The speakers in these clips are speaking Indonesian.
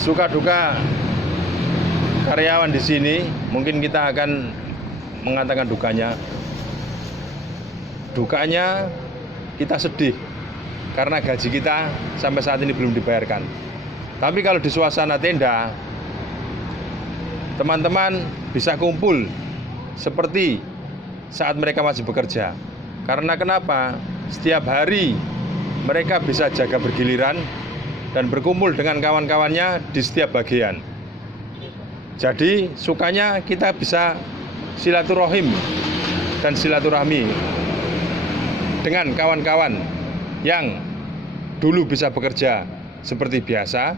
suka duka karyawan di sini, mungkin kita akan mengatakan dukanya. Dukanya kita sedih karena gaji kita sampai saat ini belum dibayarkan. Tapi kalau di suasana tenda, teman-teman bisa kumpul seperti saat mereka masih bekerja. Karena kenapa? Setiap hari mereka bisa jaga bergiliran dan berkumpul dengan kawan-kawannya di setiap bagian. Jadi sukanya kita bisa silaturahim dan silaturahmi dengan kawan-kawan yang dulu bisa bekerja seperti biasa.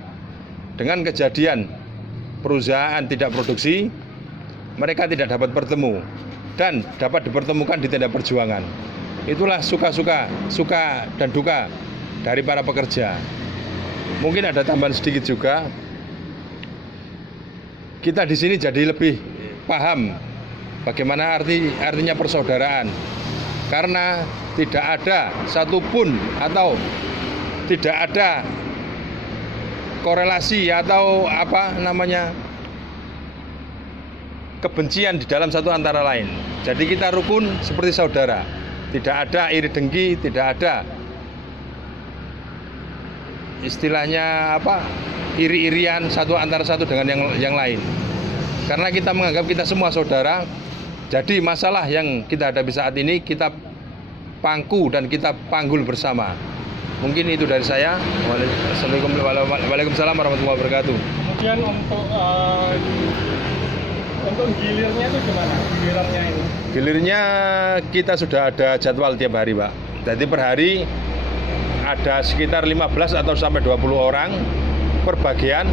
Dengan kejadian perusahaan tidak produksi, mereka tidak dapat bertemu dan dapat dipertemukan di tenda perjuangan. Itulah suka dan duka dari para pekerja. Mungkin ada tambahan sedikit juga. Kita di sini jadi lebih paham bagaimana artinya persaudaraan. Karena tidak ada satupun atau tidak ada korelasi atau kebencian di dalam satu antara lain. Jadi kita rukun seperti saudara. Tidak ada iri dengki, tidak ada istilahnya iri-irian satu antara satu dengan yang lain. Karena kita menganggap kita semua saudara. Jadi masalah yang kita hadapi saat ini kita pangku dan kita panggul bersama. Mungkin itu dari saya. Waalaikumsalam warahmatullahi wabarakatuh. Kemudian untuk gilirnya itu gimana? Gilirannya ini? Gilirnya kita sudah ada jadwal tiap hari, Pak. Jadi per hari ada sekitar 15 atau sampai 20 orang per bagian.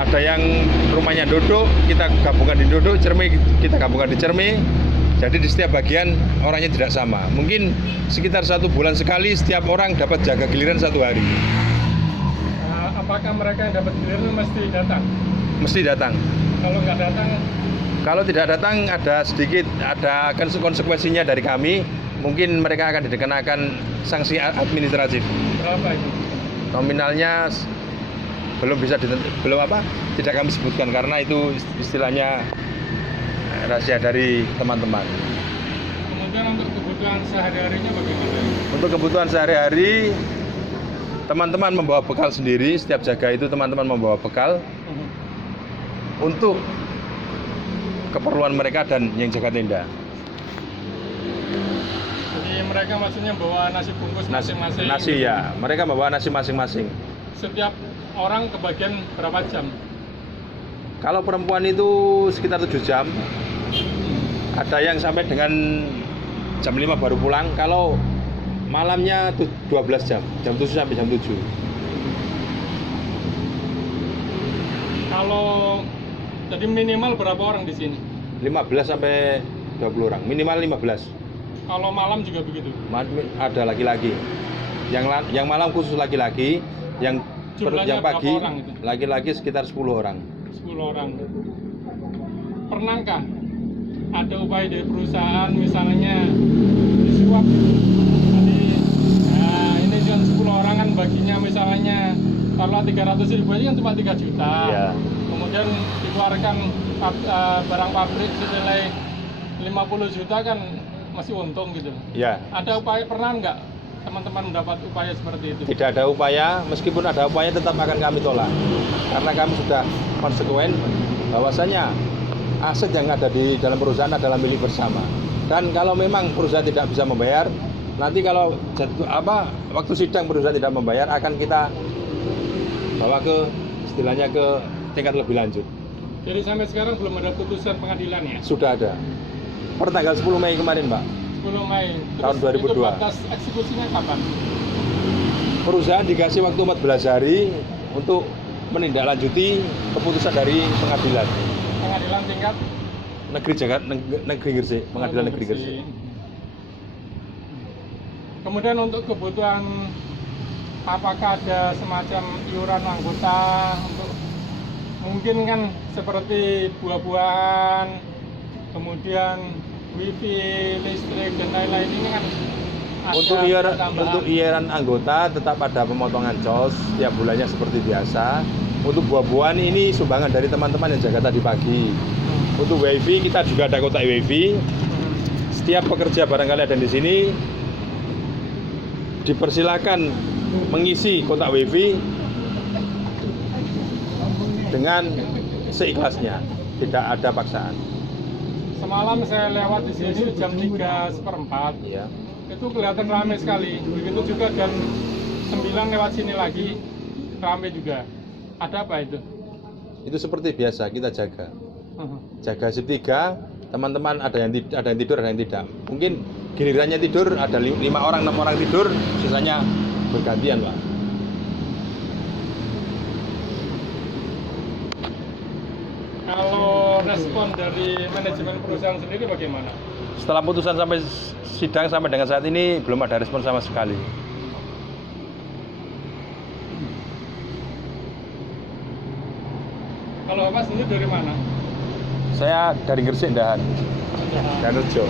Ada yang rumahnya duduk, kita gabungkan di duduk, Cermi kita gabungkan di Cermi. Jadi di setiap bagian orangnya tidak sama. Mungkin sekitar 1 bulan sekali setiap orang dapat jaga giliran 1 hari. Apakah mereka yang dapat giliran mesti datang? Mesti datang. Kalau nggak datang? Kalau tidak datang ada konsekuensinya dari kami. Mungkin mereka akan dikenakan sanksi administratif. Berapa itu? Nominalnya tidak kami sebutkan karena itu istilahnya rahasia dari teman-teman. Kemudian untuk kebutuhan sehari-harinya bagaimana? Untuk kebutuhan sehari-hari teman-teman membawa bekal sendiri. Setiap jaga itu teman-teman membawa bekal untuk keperluan mereka dan yang jaga tenda. Jadi mereka maksudnya bawa nasi bungkus masing-masing? Nasi ya, mereka membawa nasi masing-masing. Setiap orang kebagian berapa jam? Kalau perempuan itu sekitar 7 jam. Ada yang sampai dengan jam 5 baru pulang. Kalau malamnya 12 jam, jam 7 sampai jam 7. Kalau jadi minimal berapa orang di sini? 15 sampai 20 orang, minimal 15. Kalau malam juga begitu? Ada laki-laki. Yang malam khusus laki-laki, yang pagi laki-laki sekitar 10 orang. 10 orang. Pernahkah ada upaya dari perusahaan misalnya disuap? Jadi ini cuma 10 orang kan baginya misalnya kalau 300.000 aja kan cuma 3 juta. Ya. Kemudian dikeluarkan barang pabrik senilai 50 juta kan masih untung gitu. Ya. Ada upaya, pernah nggak teman-teman mendapat upaya seperti itu? Tidak ada upaya, meskipun ada upaya tetap akan kami tolak. Karena kami sudah konsekuen bahwasanya aset yang ada di dalam perusahaan adalah milik bersama. Dan kalau memang perusahaan tidak bisa membayar, nanti kalau waktu sidang perusahaan tidak membayar akan kita bawa ke istilahnya ke tingkat lebih lanjut. Jadi sampai sekarang belum ada putusan pengadilan ya? Sudah ada. Per tanggal 10 Mei kemarin, Pak. 10 Mei. Tahun 2002. Itu batas eksekusinya kapan? Perusahaan dikasih waktu 14 hari untuk menindaklanjuti keputusan dari pengadilan. Pengadilan tingkat Negeri Jakarta, Negeri Gresik, Pengadilan Negeri Gresik. Kemudian untuk kebutuhan, apakah ada semacam iuran anggota untuk mungkin kan seperti buah-buahan, kemudian wifi, listrik dan lain-lain ini kan tambahan. Untuk iuran anggota tetap ada pemotongan COS tiap bulannya seperti biasa. Untuk buah-buahan ini sumbangan dari teman-teman yang jaga tadi pagi. Untuk WiFi kita juga ada kotak WiFi. Setiap pekerja barangkali ada di sini dipersilakan mengisi kotak WiFi dengan seikhlasnya, tidak ada paksaan. Semalam saya lewat di sini jam 3:04. Ya. Itu kelihatan ramai sekali. Begitu juga jam 9 lewat sini lagi ramai juga. Ada apa itu? Itu seperti biasa kita jaga. Jaga shift 3, teman-teman ada yang tidur, ada yang tidak. Mungkin gilirannya tidur ada 5 orang, 6 orang tidur, sisanya bergantian, Pak. Kalau respon dari manajemen perusahaan sendiri bagaimana? Setelah putusan sampai sidang sampai dengan saat ini belum ada respon sama sekali. Kalau Bapak sendiri dari mana? Saya dari Gresik Dahan dan Rejo.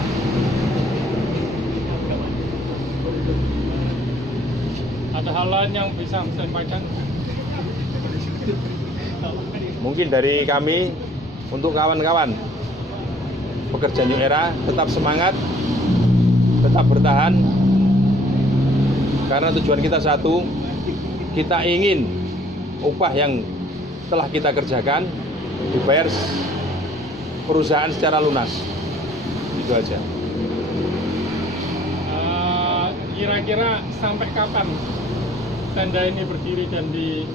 Ada hal lain yang bisa disampaikan? Mungkin dari kami untuk kawan-kawan pekerja New Era tetap semangat, tetap bertahan, karena tujuan kita satu, kita ingin upah yang telah kita kerjakan dibayar perusahaan secara lunas. Itu aja. Kira-kira sampai kapan tenda ini berdiri dan di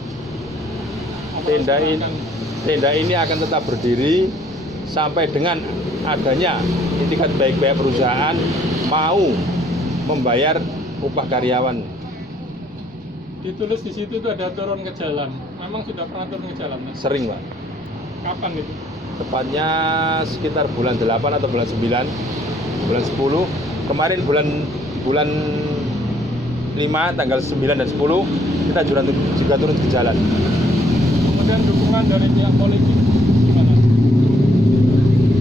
Tenda ini akan tetap berdiri sampai dengan adanya itikat baik-baik perusahaan mau membayar upah karyawan. Ditulis di situ itu ada turun ke jalan. Memang sudah pernah turun ke jalan? Mas? Sering, Pak. Kapan itu? Tepatnya sekitar bulan 8 atau bulan 9, bulan 10. Kemarin bulan 5, tanggal 9 dan 10 kita juga turun ke jalan. Kemudian dukungan dari pihak polisi gimana?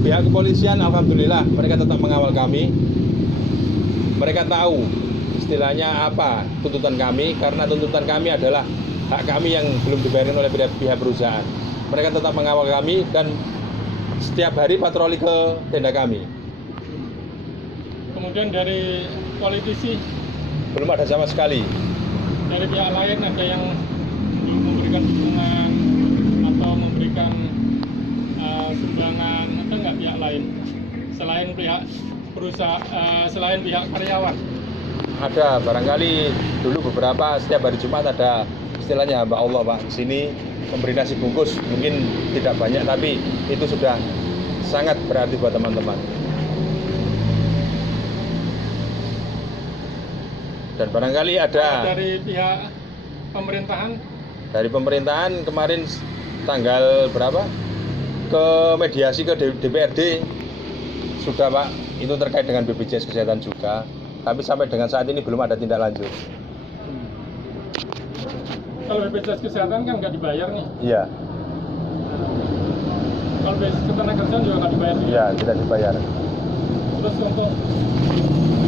Pihak kepolisian alhamdulillah mereka tetap mengawal kami. Mereka tahu istilahnya apa tuntutan kami, karena tuntutan kami adalah hak kami yang belum dibayarkan oleh pihak perusahaan. Mereka tetap mengawal kami dan setiap hari patroli ke tenda kami. Kemudian dari politisi, Belum ada sama sekali. dari pihak lain ada yang memberikan dukungan atau memberikan sumbangan atau enggak pihak lain selain pihak perusahaan, selain pihak karyawan? Ada barangkali dulu beberapa setiap hari Jumat ada istilahnya hamba Allah, Pak, di sini memberi nasi bungkus, mungkin tidak banyak tapi itu sudah sangat berarti buat teman-teman. Dan barangkali ada Dari pihak pemerintahan? dari pemerintahan kemarin tanggal berapa ke mediasi ke DPRD sudah, Pak, itu terkait dengan BPJS Kesehatan juga, tapi sampai dengan saat ini belum ada tindak lanjut. Kalau BPJS Kesehatan kan nggak dibayar nih. Iya, Kalau BPJS Ketenagakerjaan juga nggak dibayar. iya, tidak dibayar. Terus untuk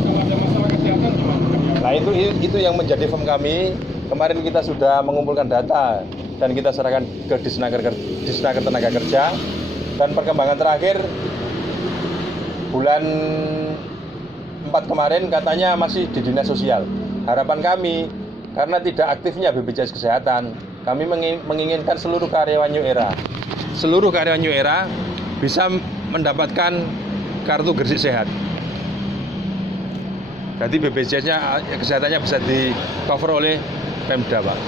kalau ada masalah kesehatan gimana? Nah, itu yang menjadi firm kami. Kemarin kita sudah mengumpulkan data dan kita serahkan ke Disnaker Tenaga Dan perkembangan terakhir bulan 4 kemarin katanya masih di Dinas Sosial. Harapan kami karena tidak aktifnya BPJS Kesehatan, kami menginginkan seluruh karyawan New Era bisa mendapatkan kartu Gresik Sehat. Jadi BPJS-nya kesehatannya bisa di cover oleh Pemda, Pak.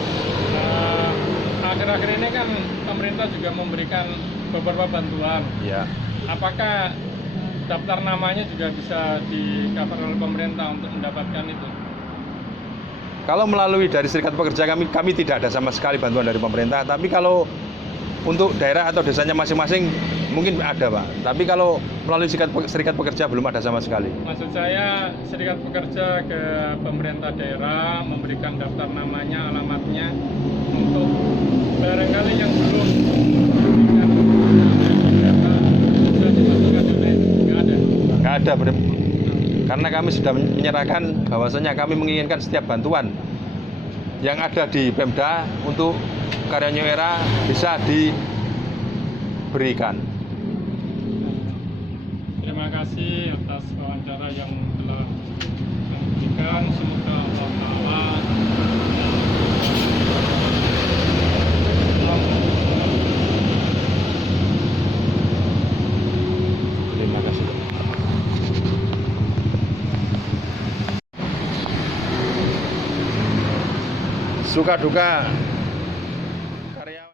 Akhir-akhir ini kan pemerintah juga memberikan beberapa bantuan. Ya. Apakah daftar namanya juga bisa di cover oleh pemerintah untuk mendapatkan itu? Kalau melalui dari serikat pekerja kami tidak ada sama sekali bantuan dari pemerintah. Tapi kalau untuk daerah atau desanya masing-masing mungkin ada, Pak. Tapi kalau melalui serikat pekerja belum ada sama sekali. Maksud saya serikat pekerja ke pemerintah daerah memberikan daftar namanya, alamatnya untuk barangkali yang belum Nggak ada. karena kami sudah menyerahkan bahwasanya kami menginginkan setiap bantuan yang ada di Pemda untuk karya New Era bisa diberikan. Terima kasih atas wawancara yang telah diberikan. Semoga Allah Ta'ala Terima kasih. Suka duka